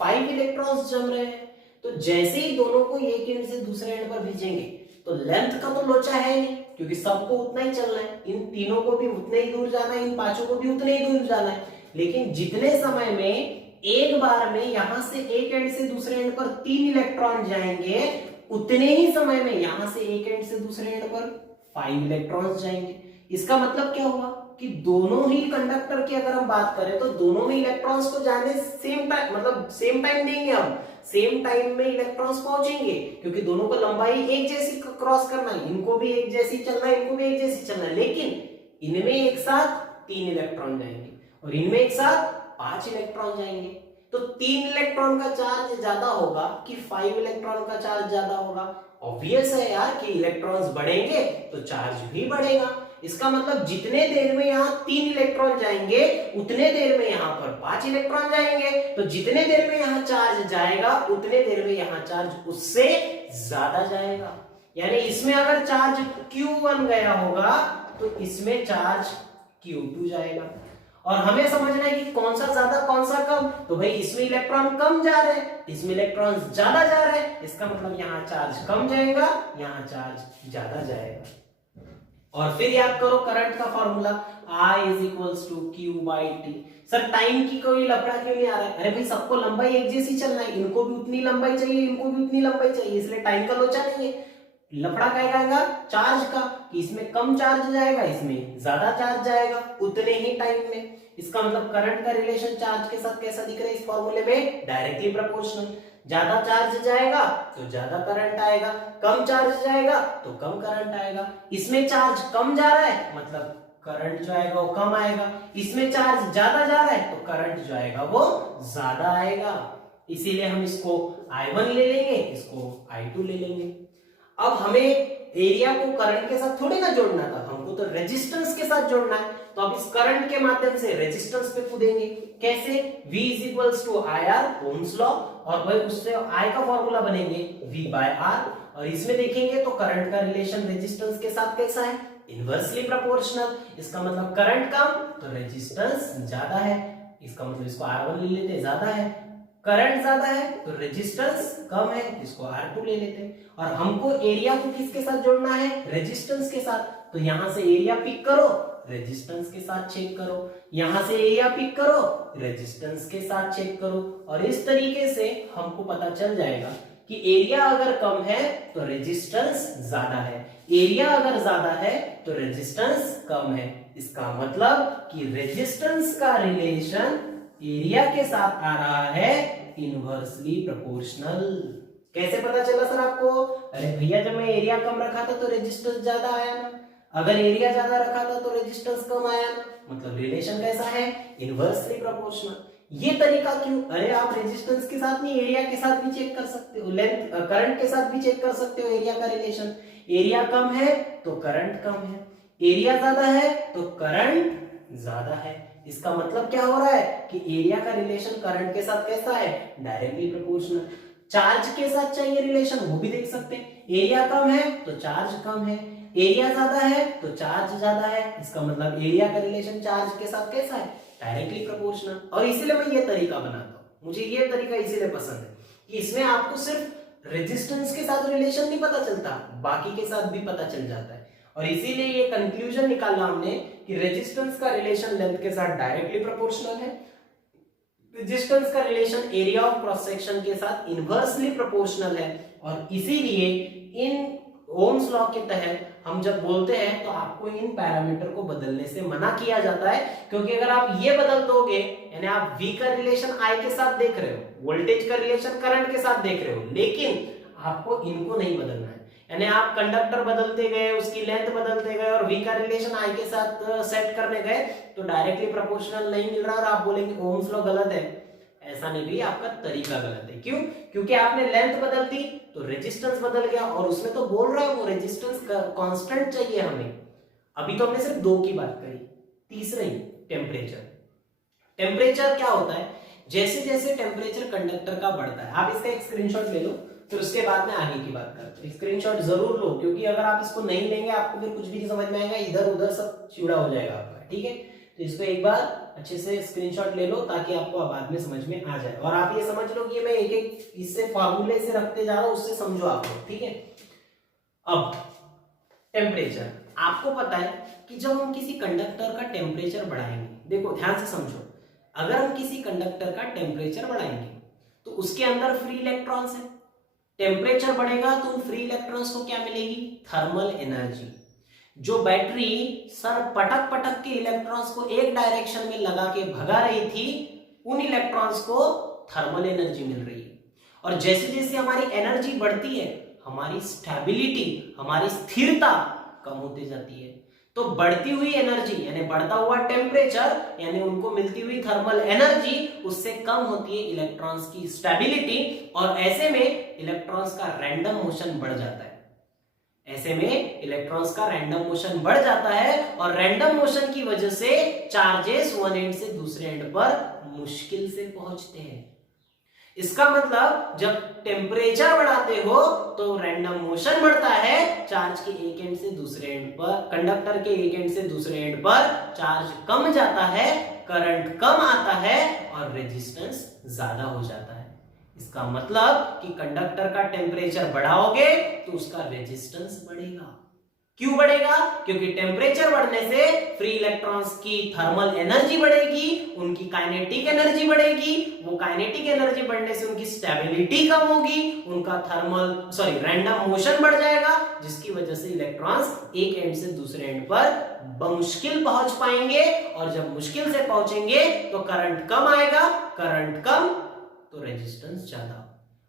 5 इलेक्ट्रॉन्स जम रहे हैं। तो जैसे ही दोनों को एक एंड से दूसरे एंड पर भेजेंगे तो लेंथ का तो लोचा है नहीं, क्योंकि सबको उतना ही चलना है, इन तीनों को भी उतने ही दूर जाना है, इन पांचों को भी उतने ही दूर जाना है। लेकिन जितने समय में एक बार में यहां से एक एंड से दूसरे एंड पर 3 इलेक्ट्रॉन जाएंगे, उतने ही समय में यहां से एक एंड से दूसरे एंड पर 5 इलेक्ट्रॉन्स जाएंगे। इसका मतलब क्या हुआ कि दोनों ही कंडक्टर की अगर हम बात करें तो दोनों में इलेक्ट्रॉन्स को जाने सेम टाइम, मतलब सेम टाइम देंगे, हम सेम टाइम में इलेक्ट्रॉन्स पहुंचेंगे, क्योंकि दोनों को लंबाई एक जैसी क्रॉस करना है, इनको भी एक जैसी चलना है, इनको भी एक जैसी चलना है। लेकिन इनमें एक साथ 3 इलेक्ट्रॉन जाएंगे और इनमें एक साथ 5 इलेक्ट्रॉन जाएंगे। तो 3 इलेक्ट्रॉन का चार्ज ज्यादा होगा कि 5 इलेक्ट्रॉन का चार्ज ज्यादा होगा? ऑब्वियस है यार कि इलेक्ट्रॉन्स बढ़ेंगे तो चार्ज भी बढ़ेगा। इसका मतलब जितने देर में यहाँ 3 इलेक्ट्रॉन जाएंगे उतने देर में यहाँ पर 5 इलेक्ट्रॉन जाएंगे, तो जितने देर में यहाँ चार्ज जाएगा उतने देर में यहाँ चार्ज उससे ज्यादा जाएगा। यानी इसमें अगर चार्ज Q1 गया होगा तो इसमें चार्ज Q2 जाएगा। और हमें समझना है कि कौन सा ज्यादा कौन सा कम, तो भाई इसमें इलेक्ट्रॉन कम जा रहे हैं, इसमें इलेक्ट्रॉन ज्यादा जा रहे हैं, इसका मतलब यहाँ चार्ज कम जाएगा, यहाँ चार्ज ज्यादा जाएगा। और फिर याद करो करंट का formula, I = Q/T। Sir time की कोई लफड़ा क्यों नहीं आ रहा है? अरे भाई सबको लंबाई एक जैसी चलना है, इनको भी उतनी लंबाई चाहिए, इनको भी उतनी लंबाई चाहिए, इसलिए टाइम का लोचा नहीं है। लफड़ा क्या आएगा? चार्ज का, कि इसमें कम चार्ज जाएगा, इसमें ज्यादा चार्ज जाएगा उतने ही टाइम में। इसका मतलब करंट का रिलेशन चार्ज के साथ कैसा दिख रहा है इस फॉर्मूले में? Directly proportional. ज्यादा चार्ज जाएगा तो ज्यादा करंट आएगा, कम चार्ज जाएगा तो कम करंट आएगा। इसमें चार्ज कम जा रहा है मतलब करंट जो आएगा वो कम आएगा, इसमें चार्ज ज्यादा जा रहा है तो करंट जो आएगा वो ज्यादा आएगा। इसीलिए हम इसको I1 ले लेंगे, इसको I2 ले लेंगे। अब हमें एरिया को करंट के साथ थोड़ी ना जोड़ना था, हमको तो रेजिस्टेंस के साथ जोड़ना है। तो अब इस करंट के माध्यम से रेजिस्टेंस पे कूदेंगे। कैसे? V = IR, Ohm's law. और भाई उससे I का फॉर्मूला बनेंगे V बाय R, और इसमें देखेंगे तो करंट का रिलेशन रेजिस्टेंस के साथ कैसा है, इनवर्सली प्रोपोर्शनल। इसका मतलब करंट कम तो रेजिस्टेंस ज्यादा है, इसका मतलब इसको R1 ले लेते हैं, ज्यादा है। करंट ज्यादा है तो रेजिस्टेंस कम है, इसको R2 ले लेते हैं। और हमको एरिया को किसके साथ जोड़ना है, रेजिस्टेंस के साथ, तो यहां से एरिया पिक करो, रेजिस्टेंस के साथ चेक करो, यहां से एरिया पिक करो, रेजिस्टेंस के साथ चेक करो, और इस तरीके से हमको पता चल जाएगा कि एरिया अगर कम है तो रेजिस्टेंस ज्यादा है, एरिया अगर ज्यादा है तो रेजिस्टेंस कम है। इसका मतलब कि रेजिस्टेंस का रिलेशन एरिया के साथ आ रहा है इनवर्सली प्रोपोर्शनल। कैसे पता चला सर आपको, अरे भैया जब मैं एरिया कम रखा था तो रेजिस्टेंस ज्यादा आया ना, अगर एरिया ज्यादा रखा था तो रेजिस्टेंस कम आया ना, मतलब रिलेशन कैसा है, इनवर्सली प्रोपोर्शनल। ये तरीका क्यों, अरे आप रेजिस्टेंस के साथ नहीं एरिया के साथ भी चेक कर सकते हो, लेंथ करंट के साथ भी चेक कर सकते हो एरिया का रिलेशन। एरिया कम है तो करंट कम है, एरिया ज्यादा है तो करंट ज्यादा है। इसका मतलब क्या हो रहा है कि एरिया का रिलेशन करंट के साथ कैसा है, डायरेक्टली प्रोपोर्शनल। चार्ज के साथ चाहिए रिलेशन, वो भी देख सकते हैं, एरिया कम है तो चार्ज कम है, एरिया ज्यादा है तो चार्ज ज्यादा है। इसका मतलब एरिया का रिलेशन चार्ज के साथ कैसा है, डायरेक्टली प्रोपोर्शनल। और इसीलिए मैं ये तरीका बनाता हूं, मुझे ये तरीका इसीलिए पसंद है कि इसमें आपको सिर्फ रेजिस्टेंस के साथ रिलेशन नहीं पता चलता, बाकी के साथ भी पता चल जाता है। और इसीलिए ये कंक्लूजन निकाला हमने कि रेजिस्टेंस का रिलेशन लेंथ के साथ डायरेक्टली प्रोपोर्शनल है, रेजिस्टेंस का relation area of cross section के साथ इनवर्सली प्रोपोर्शनल है। और इसीलिए इन ओम्स लॉ के तहत हम जब बोलते हैं तो आपको इन पैरामीटर को बदलने से मना किया जाता है, क्योंकि अगर आप ये बदल दोगे, यानी आप V का रिलेशन I के साथ देख रहे हो, वोल्टेज का रिलेशन करंट के साथ देख रहे हो, लेकिन आपको इनको नहीं बदलना है। यानी आप कंडक्टर बदलते गए, उसकी लेंथ बदलते गए और V का रिलेशन I के साथ सेट करने गए तो डायरेक्टली प्रोपोर्शनल नहीं मिल रहा और आप बोलेंगे ओम्स लॉ गलत है। ऐसा नहीं भी, आपका तरीका गलत है। क्यों, क्योंकि आपने लेंथ बदल दी तो रेजिस्टेंस बदल गया, और उसमें तो बोल रहा है वो रेजिस्टेंस कांस्टेंट चाहिए हमें। अभी तो हमने सिर्फ दो की बात करी, तीसरा ही टेम्परेचर। टेम्परेचर क्या होता है, जैसे जैसे टेम्परेचर कंडक्टर का बढ़ता है, आप इसका एक स्क्रीनशॉट ले लो, फिर उसके बाद में आगे की बात करते हैं। स्क्रीनशॉट जरूर लो, क्योंकि अगर आप इसको नहीं लेंगे आपको फिर कुछ भी नहीं समझ में आएगा, इधर उधर सब चिड़ा हो जाएगा आपका। ठीक है, तो इसको एक बार अच्छे से स्क्रीनशॉट ले लो ताकि आपको बाद में समझ में आ जाए। और आप ये समझ लो कि मैं एक एक इससे फार्मूले से रखते जा रहा हूं, उससे समझो आप लोग। ठीक है, अब टेम्परेचर, आपको पता है कि जब हम किसी कंडक्टर का टेम्परेचर बढ़ाएंगे, देखो ध्यान से समझो, अगर हम किसी कंडक्टर का टेम्परेचर बढ़ाएंगे तो उसके अंदर फ्री इलेक्ट्रॉन्स है, टेम्परेचर बढ़ेगा तो उन फ्री इलेक्ट्रॉन्स को क्या मिलेगी, थर्मल एनर्जी। जो बैटरी सर पटक पटक के इलेक्ट्रॉन्स को एक डायरेक्शन में लगा के भगा रही थी, उन इलेक्ट्रॉन्स को थर्मल एनर्जी मिल रही है। और जैसे जैसे हमारी एनर्जी बढ़ती है, हमारी स्टेबिलिटी, हमारी स्थिरता कम होती जाती है। तो बढ़ती हुई एनर्जी यानी बढ़ता हुआ टेम्परेचर, यानी उनको मिलती हुई थर्मल एनर्जी, उससे कम होती है इलेक्ट्रॉन्स की स्टेबिलिटी, और ऐसे में इलेक्ट्रॉन्स का रैंडम मोशन बढ़ जाता है। ऐसे में इलेक्ट्रॉन्स का रैंडम मोशन बढ़ जाता है, और रैंडम मोशन की वजह से चार्जेस वन एंड से दूसरे एंड पर मुश्किल से पहुंचते हैं। इसका मतलब जब टेम्परेचर बढ़ाते हो तो रैंडम मोशन बढ़ता है, चार्ज के एक एंड से दूसरे एंड पर, कंडक्टर के एक एंड से दूसरे एंड पर चार्ज कम जाता है, करंट कम आता है और रेजिस्टेंस ज्यादा हो जाता है। इसका मतलब कि कंडक्टर का टेम्परेचर बढ़ाओगे तो उसका रेजिस्टेंस बढ़ेगा। क्यों बढ़ेगा, क्योंकि टेम्परेचर बढ़ने से फ्री इलेक्ट्रॉन्स की थर्मल एनर्जी बढ़ेगी, उनकी काइनेटिक एनर्जी बढ़ेगी, वो काइनेटिक एनर्जी बढ़ने से उनकी स्टेबिलिटी कम होगी, उनका रैंडम मोशन बढ़ जाएगा, जिसकी वजह से इलेक्ट्रॉन्स एक एंड से दूसरे एंड पर बमुश्किल पहुंच पाएंगे, और जब मुश्किल से पहुंचेंगे तो करंट कम आएगा, करंट कम तो रेजिस्टेंस ज्यादा।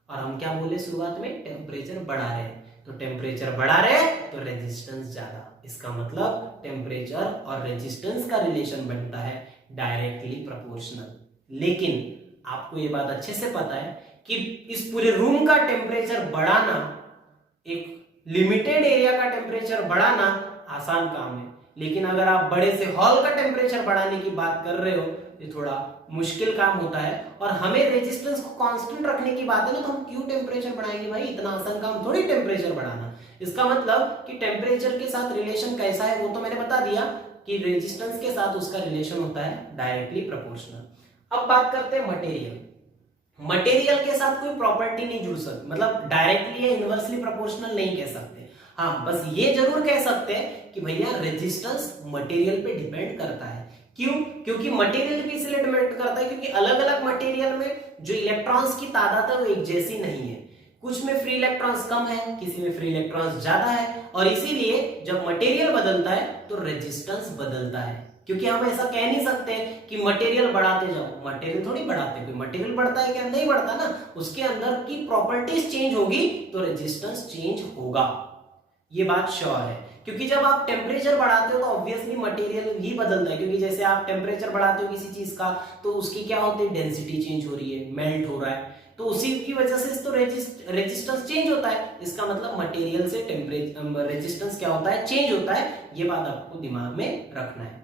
और हम क्या बोले शुरुआत में, टेम्परेचर बढ़ा रहे हैं, तो टेम्परेचर बढ़ा रहे तो रेजिस्टेंस ज्यादा। इसका मतलब टेम्परेचर और रेजिस्टेंस का रिलेशन बनता है डायरेक्टली प्रोपोर्शनल। लेकिन आपको ये बात अच्छे से पता है कि इस पूरे रूम का टेम्परेचर बढ़ाना, एक लिमिटेड एरिया का टेम्परेचर बढ़ाना आसान काम है, लेकिन अगर आप बड़े से हॉल का टेम्परेचर बढ़ाने की बात कर रहे हो ये थोड़ा मुश्किल काम होता है, और हमें रेजिस्टेंस को कांस्टेंट रखने की बात है ना, तो हम क्यों टेम्परेचर बढ़ाएंगे भाई, इतना आसान काम थोड़ी टेम्परेचर बढ़ाना। इसका मतलब कि टेम्परेचर के साथ रिलेशन कैसा है वो तो मैंने बता दिया कि रेजिस्टेंस के साथ उसका रिलेशन होता है डायरेक्टली प्रोपोर्शनल। अब बात करते हैं मटेरियल। मटेरियल के साथ कोई प्रॉपर्टी नहीं जुड़ सकती, मतलब डायरेक्टली या इनवर्सली प्रोपोर्शनल नहीं कह सकते। हाँ, बस ये जरूर कह सकते हैं कि भैया रेजिस्टेंस मटेरियल पे डिपेंड करता है। क्यों? क्योंकि मटेरियल भी इसलिए डिपेंड करता है क्योंकि अलग अलग मटेरियल में जो इलेक्ट्रॉन्स की तादाद है वो एक जैसी नहीं है। कुछ में फ्री इलेक्ट्रॉन्स कम है, किसी में फ्री इलेक्ट्रॉन्स ज्यादा है, और इसीलिए जब मटेरियल बदलता है तो रेजिस्टेंस बदलता है। क्योंकि हम ऐसा कह नहीं सकते कि मटेरियल बढ़ाते जाओ, मटेरियल थोड़ी बढ़ाते, कोई मटेरियल बढ़ता है क्या? नहीं बढ़ता ना, उसके अंदर की प्रॉपर्टीज चेंज होगी तो रेजिस्टेंस चेंज होगा, ये बात श्योर है। क्योंकि जब आप टेम्परेचर बढ़ाते हो तो ऑब्वियसली मटेरियल भी बदलता है, क्योंकि जैसे आप टेम्परेचर बढ़ाते हो किसी चीज का तो उसकी क्या होती है, डेंसिटी चेंज हो रही है, मेल्ट हो रहा है, तो उसी की वजह से तो रेजिस्टेंस चेंज होता है। इसका मतलब मटेरियल से टेम्परेचर रेजिस्टेंस क्या होता है, चेंज होता है। ये बात आपको दिमाग में रखना है।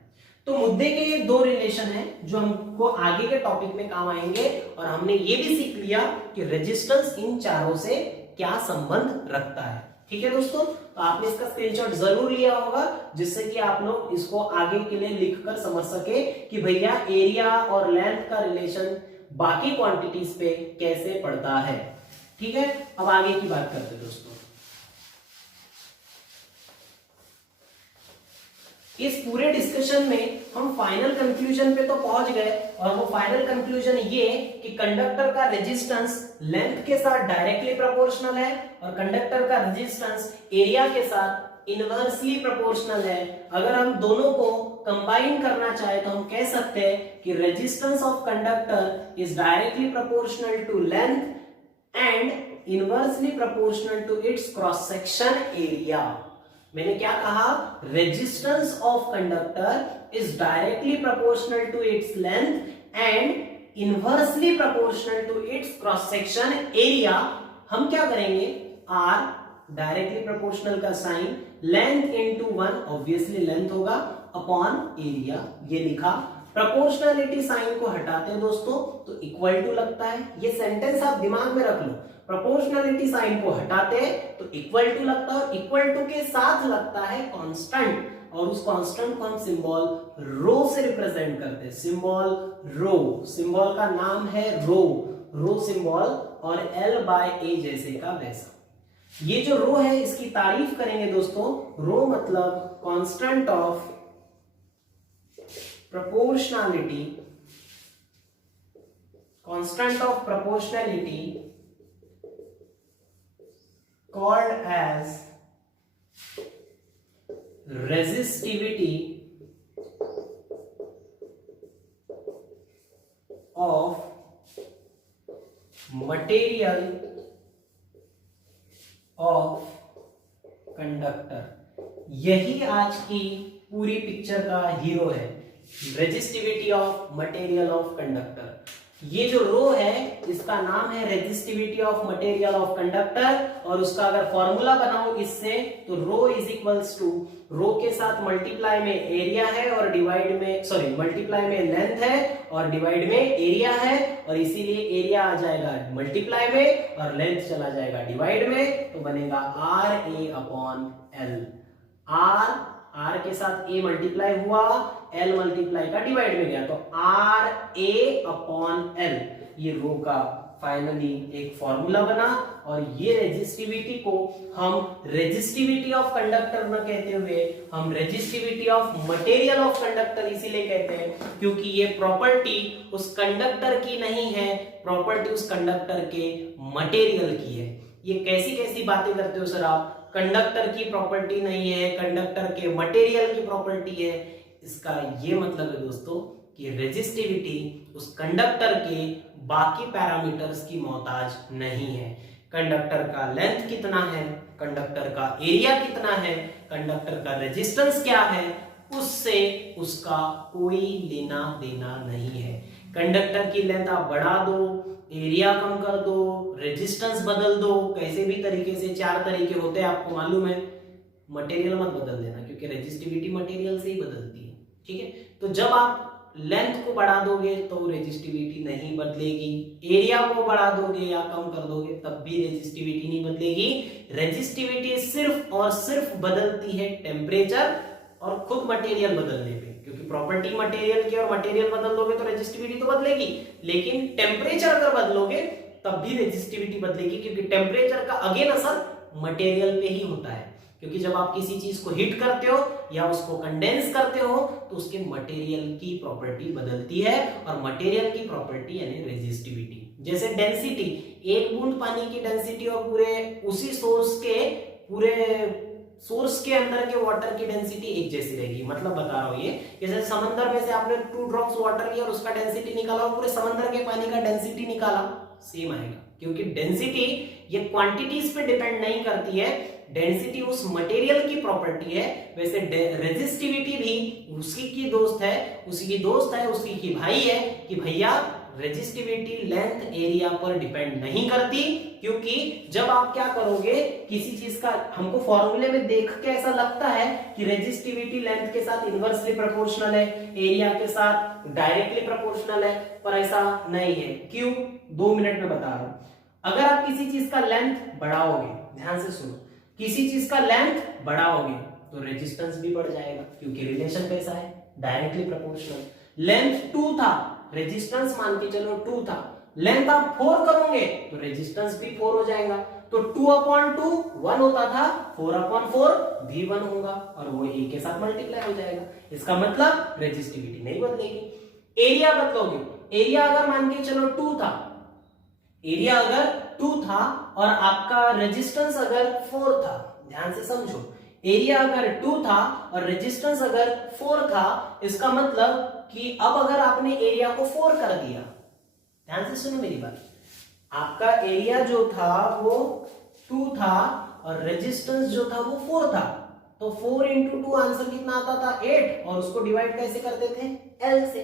तो मुद्दे के ये दो रिलेशन है जो हमको आगे के टॉपिक में काम आएंगे, और हमने ये भी सीख लिया कि रेजिस्टेंस इन चारों से क्या संबंध रखता है। ठीक है दोस्तों, तो आपने इसका स्क्रीनशॉट जरूर लिया होगा जिससे कि आप लोग इसको आगे के लिए लिखकर समझ सके कि भैया एरिया और लेंथ का रिलेशन बाकी क्वांटिटीज पे कैसे पड़ता है। ठीक है, अब आगे की बात करते हैं दोस्तों। इस पूरे डिस्कशन में हम फाइनल कंक्लूजन पे तो पहुंच गए, और वो फाइनल कंक्लूजन ये कि कंडक्टर का रेजिस्टेंस लेंथ के साथ डायरेक्टली प्रोपोर्शनल है, और कंडक्टर का रेजिस्टेंस एरिया के साथ इनवर्सली प्रोपोर्शनल है। अगर हम दोनों को कंबाइन करना चाहे तो हम कह सकते हैं कि resistance of conductor is directly proportional to length and inversely proportional to its cross section area. मैंने क्या कहा, resistance of conductor is directly proportional to its length and inversely proportional to its cross section area. हम क्या करेंगे, R directly proportional का sign, length into 1 obviously length होगा, upon area, ये लिखा। प्रोपोर्शनलिटी साइन को हटाते हैं दोस्तों तो इक्वल टू लगता है, ये सेंटेंस आप दिमाग में रख लो। प्रोपोर्शनलिटी साइन को हटाते हैं तो इक्वल टू लगता है, और इक्वल टू के साथ लगता है कांस्टेंट, और उस कांस्टेंट को हम सिंबल रो से रिप्रेजेंट करते हैं। सिंबल रो, सिंबल का नाम है रो, रो सिंबल, और L बाय ए जैसे का वैसा। ये जो रो है इसकी तारीफ करेंगे दोस्तों। रो मतलब constant of proportionality, constant of proportionality called as resistivity of material of conductor। यही आज की पूरी पिक्चर का हीरो है, resistivity of material of conductor. ये जो रो है इसका नाम है resistivity of material of conductor, और उसका अगर फॉर्मूला बनाओ इससे तो रो इज इक्वल्स टू, रो के साथ मल्टीप्लाई में एरिया है और डिवाइड में, सॉरी मल्टीप्लाई में लेंथ है और डिवाइड में एरिया है, और इसीलिए एरिया आ जाएगा मल्टीप्लाई में और लेंथ चला जाएगा डिवाइड में, तो बनेगा R A upon L. R के साथ ए मल्टीप्लाई हुआ, एल मल्टीप्लाई का डिवाइड में गया, तो आर ए अपॉन एल, ये रो का फाइनली एक फॉर्मूला बना। और ये रेजिस्टिविटी को हम रेजिस्टिविटी ऑफ कंडक्टर न कहते हुए हम resistivity of material of conductor इसीलिए कहते हैं क्योंकि ये प्रॉपर्टी उस कंडक्टर की नहीं है, प्रॉपर्टी उस कंडक्टर के मटेरियल की है। ये कैसी कैसी बातें करते हो सर आप, कंडक्टर की प्रॉपर्टी नहीं है, कंडक्टर के मटेरियल की प्रॉपर्टी है। इसका ये मतलब है दोस्तों कि रेजिस्टिविटी उस कंडक्टर के बाकी पैरामीटर्स की मोहताज नहीं है। कंडक्टर का लेंथ कितना है, कंडक्टर का एरिया कितना है, कंडक्टर का रेजिस्टेंस क्या है, उससे उसका कोई लेना देना नहीं है। कंडक्टर की लेंथ आप बढ़ा दो, एरिया कम कर दो, रेजिस्टेंस बदल दो, कैसे भी तरीके से, 4 तरीके होते हैं आपको मालूम है, मटेरियल मत बदल देना, क्योंकि रेजिस्टिविटी मटेरियल से ही बदलती है। ठीक है, तो जब आप लेंथ को बढ़ा दोगे तो रेजिस्टिविटी नहीं बदलेगी, एरिया को बढ़ा दोगे या कम कर दोगे तब भी रेजिस्टिविटी नहीं बदलेगी। रेजिस्टिविटी सिर्फ और सिर्फ बदलती है टेम्परेचर और खुद मटेरियल बदलने पे, क्योंकि प्रॉपर्टी मटेरियल की और मटेरियल बदल दोगे तो रेजिस्टिविटी तो बदलेगी, लेकिन टेम्परेचर अगर बदलोगे तब भी रेजिस्टिविटी बदलेगी, क्योंकि टेम्परेचर का अगेन असर मटेरियल पे ही होता है। क्योंकि जब आप किसी चीज को हीट करते हो या उसको कंडेंस करते हो तो उसके मटेरियल की प्रॉपर्टी बदलती है, और मटेरियल की प्रॉपर्टी यानी रेजिस्टिविटी। जैसे डेंसिटी, एक बूंद पानी की डेंसिटी और पूरे उसी सोर्स के अंदर के वाटर की डेंसिटी एक जैसी रहेगी। मतलब बता रहा हूं ये, जैसे समंदर में से आपने 2 ड्रॉप्स वाटर लिया और उसका डेंसिटी निकाला और पूरे समंदर के पानी का डेंसिटी निकाला, सेम आएगा, क्योंकि डेंसिटी ये क्वांटिटीज पे डिपेंड नहीं करती है, डेंसिटी उस मटेरियल की प्रॉपर्टी है। वैसे रेजिस्टिविटी भी उसी की दोस्त है, उसी की भाई है कि भैया रेजिस्टिविटी लेंथ एरिया पर डिपेंड नहीं करती, क्योंकि जब आप क्या करोगे किसी चीज का, हमको फॉर्मूले में देख के ऐसा लगता है कि रेजिस्टिविटी लेंथ के साथ इनवर्सली प्रोपोर्शनल है, एरिया के साथ डायरेक्टली प्रोपोर्शनल है, पर ऐसा नहीं है। क्यों? 2 मिनट में बता रहा हूं। अगर आप किसी चीज का लेंथ बढ़ाओगे, ध्यान से सुनो, किसी चीज का लेंथ बढ़ाओगे तो रेजिस्टेंस भी बढ़ जाएगा, क्योंकि रिलेशन कैसा है? Directly proportional. लेंथ 2 था, रेजिस्टेंस मान के चलो 2 था, लेंथ आप 4 करोगे तो रेजिस्टेंस भी 4 हो जाएगा। तो 2/2 1 होता था, 4/4 भी 1 होगा, और वो ए के साथ मल्टीप्लाई हो जाएगा। इसका मतलब रेजिस्टिविटी नहीं बदलेगी। एरिया बदलोगे, एरिया अगर मान के चलो 2 था, एरिया अगर 2 था और आपका रेजिस्टेंस अगर 4 था, ध्यान से समझो, एरिया अगर 2 था और रेजिस्टेंस अगर 4 था, इसका मतलब कि अब अगर आपने एरिया को 4 कर दिया, ध्यान से सुनो मेरी बात, आपका एरिया जो था वो 2 था और रेजिस्टेंस जो था वो 4 था, तो 4 × 2 आंसर कितना आता था? 8, और उसको डिवाइड कैसे करते थे? L से।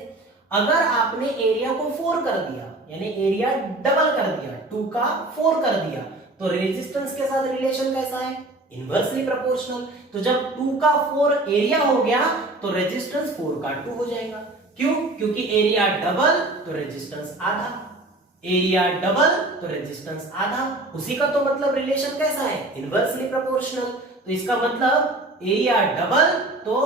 अगर आपने एरिया को 4 कर दिया, यानी एरिया डबल कर दिया, 2 का 4 कर दिया, तो रेजिस्टेंस के साथ रिलेशन कैसा है? Inversely proportional. तो जब 2 का 4 एरिया हो गया तो रेजिस्टेंस 4 का 2 हो जाएगा। क्यों? क्योंकि एरिया डबल तो रेजिस्टेंस आधा, एरिया डबल तो रेजिस्टेंस आधा। उसी का तो मतलब रिलेशन कैसा है? Inversely proportional. तो इसका मतलब एरिया डबल तो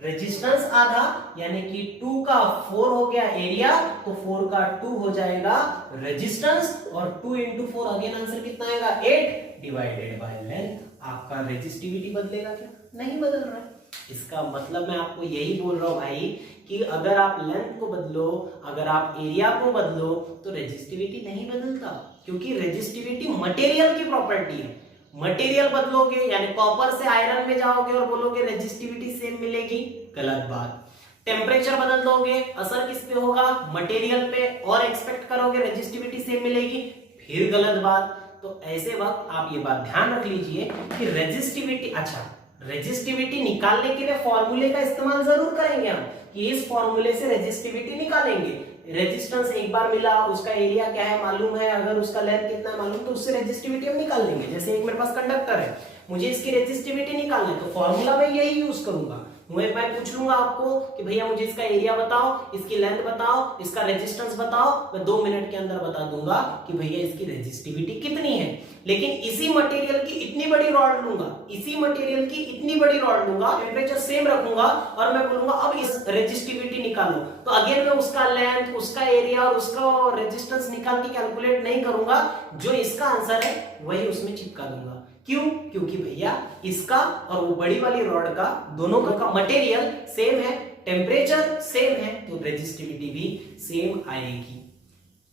रेजिस्टेंस आधा, यानी कि 2 का 4 हो गया एरिया, तो 4 का 2 हो जाएगा रेजिस्टेंस, और 2 × 4 अगेन आंसर कितना आएगा? 8 डिवाइडेड बाय लेंथ। आपका रेजिस्टिविटी बदलेगा क्या? नहीं बदल रहा है। इसका मतलब मैं आपको यही बोल रहा हूं भाई कि अगर आप लेंथ को बदलो, अगर आप एरिया को बदलो तो रेजिस्टिविटी नहीं बदलता, क्योंकि रेजिस्टिविटी मटेरियल की प्रॉपर्टी है। मटेरियल बदलोगे यानी कॉपर से आयरन में जाओगे और बोलोगे रेजिस्टिविटी सेम मिलेगी, गलत बात। टेम्परेचर बदल दोगे, असर किस पे होगा? मटेरियल पे, और एक्सपेक्ट करोगे रेजिस्टिविटी सेम मिलेगी, फिर गलत बात। तो ऐसे वक्त आप ये बात ध्यान रख लीजिए कि रेजिस्टिविटी, अच्छा रेजिस्टिविटी निकालने के लिए फॉर्मूले का इस्तेमाल जरूर करेंगे हम, कि इस फॉर्मूले से रेजिस्टिविटी निकालेंगे। रेजिस्टेंस एक बार मिला, उसका एरिया क्या है मालूम है, अगर उसका लेंथ कितना है मालूम, तो उससे रेजिस्टिविटी हम निकाल लेंगे। जैसे एक मेरे पास कंडक्टर है, मुझे इसकी रेजिस्टिविटी निकालनी है, तो फॉर्मूला मैं यही यूज करूंगा। मैं पूछ लूंगा आपको कि भैया मुझे इसका एरिया बताओ, इसकी लेंथ बताओ, इसका रेजिस्टेंस बताओ, मैं 2 मिनट के अंदर बता दूंगा कि भैया इसकी रेजिस्टिविटी कितनी है। लेकिन इसी मटेरियल की इतनी बड़ी रॉड लूंगा, इसी मटेरियल की इतनी बड़ी रॉड लूंगा, टेम्परेचर सेम रखूंगा और मैं बोलूंगा अब इस रेजिस्टिविटी निकालो, तो अगेन मैं उसका लेंथ, उसका एरिया और उसका रेजिस्टेंस निकाल के कैलकुलेट नहीं करूंगा, जो इसका आंसर है वही उसमें चिपका दूंगा। क्यों? क्योंकि भैया इसका और वो बड़ी वाली रॉड का, दोनों का मटेरियल सेम है, टेम्परेचर सेम है, तो रेजिस्टिविटी भी सेम आएगी।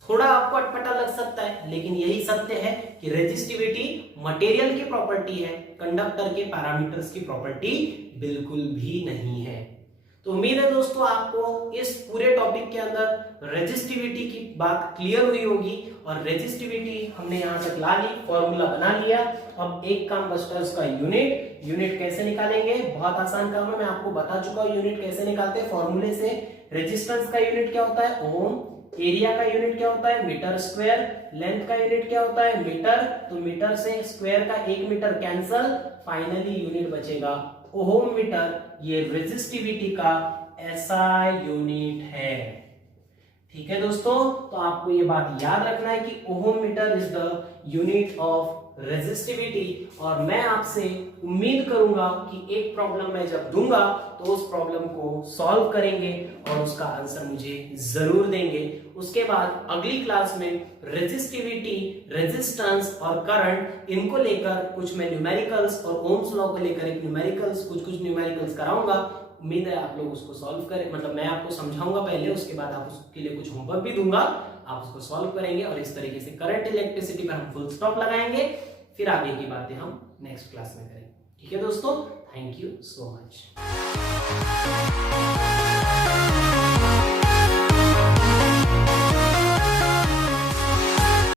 थोड़ा आपको अटपटा लग सकता है, लेकिन यही सत्य है कि रेजिस्टिविटी मटेरियल की प्रॉपर्टी है, कंडक्टर के पैरामीटर्स की प्रॉपर्टी बिल्कुल भी नहीं है। तो उम्मीद है दोस्तों आपको इस पूरे टॉपिक के अंदर रेजिस्टिविटी की बात क्लियर हुई होगी, और रेजिस्टिविटी हमने यहां तक ला ली, फॉर्मूला बना लिया। अब एक काम बचता है उसका यूनिट कैसे निकालेंगे? बहुत आसान काम है, मैं आपको बता चुका हूं यूनिट कैसे निकालते हैं फॉर्मूले से। रेजिस्टेंस का यूनिट क्या होता है? ओम। एरिया का यूनिट क्या होता है? Metre square. लेंथ का यूनिट क्या होता है? मीटर। तो मीटर से स्क्वायर का 1 मीटर कैंसल, फाइनली यूनिट बचेगा ओहम मीटर, ये रेजिस्टिविटी का एसआई यूनिट है। ठीक है दोस्तों, तो आपको ये बात याद रखना है कि ohm metre is the unit of resistivity. और मैं आपसे उम्मीद करूंगा कि एक प्रॉब्लम मैं जब दूंगा तो उस प्रॉब्लम को सॉल्व करेंगे और उसका आंसर मुझे जरूर देंगे। उसके बाद अगली क्लास में रेजिस्टिविटी, रेजिस्टेंस और करंट, इनको लेकर कुछ मैं न्यूमेरिकल्स और ओम्स लॉ को लेकर एक न्यूमेरिकल्स कुछ न्यूमेरिकल्स कराऊंगा। उम्मीद है आप लोग उसको सॉल्व करें, मतलब मैं आपको समझाऊंगा पहले, उसके बाद आप उसके लिए कुछ होमवर्क भी दूंगा, आप उसको सॉल्व करेंगे और इस तरीके से करंट इलेक्ट्रिसिटी पर हम फुल स्टॉप लगाएंगे। फिर आगे की बातें हम नेक्स्ट क्लास में करेंगे। ठीक है दोस्तों, थैंक यू सो मच।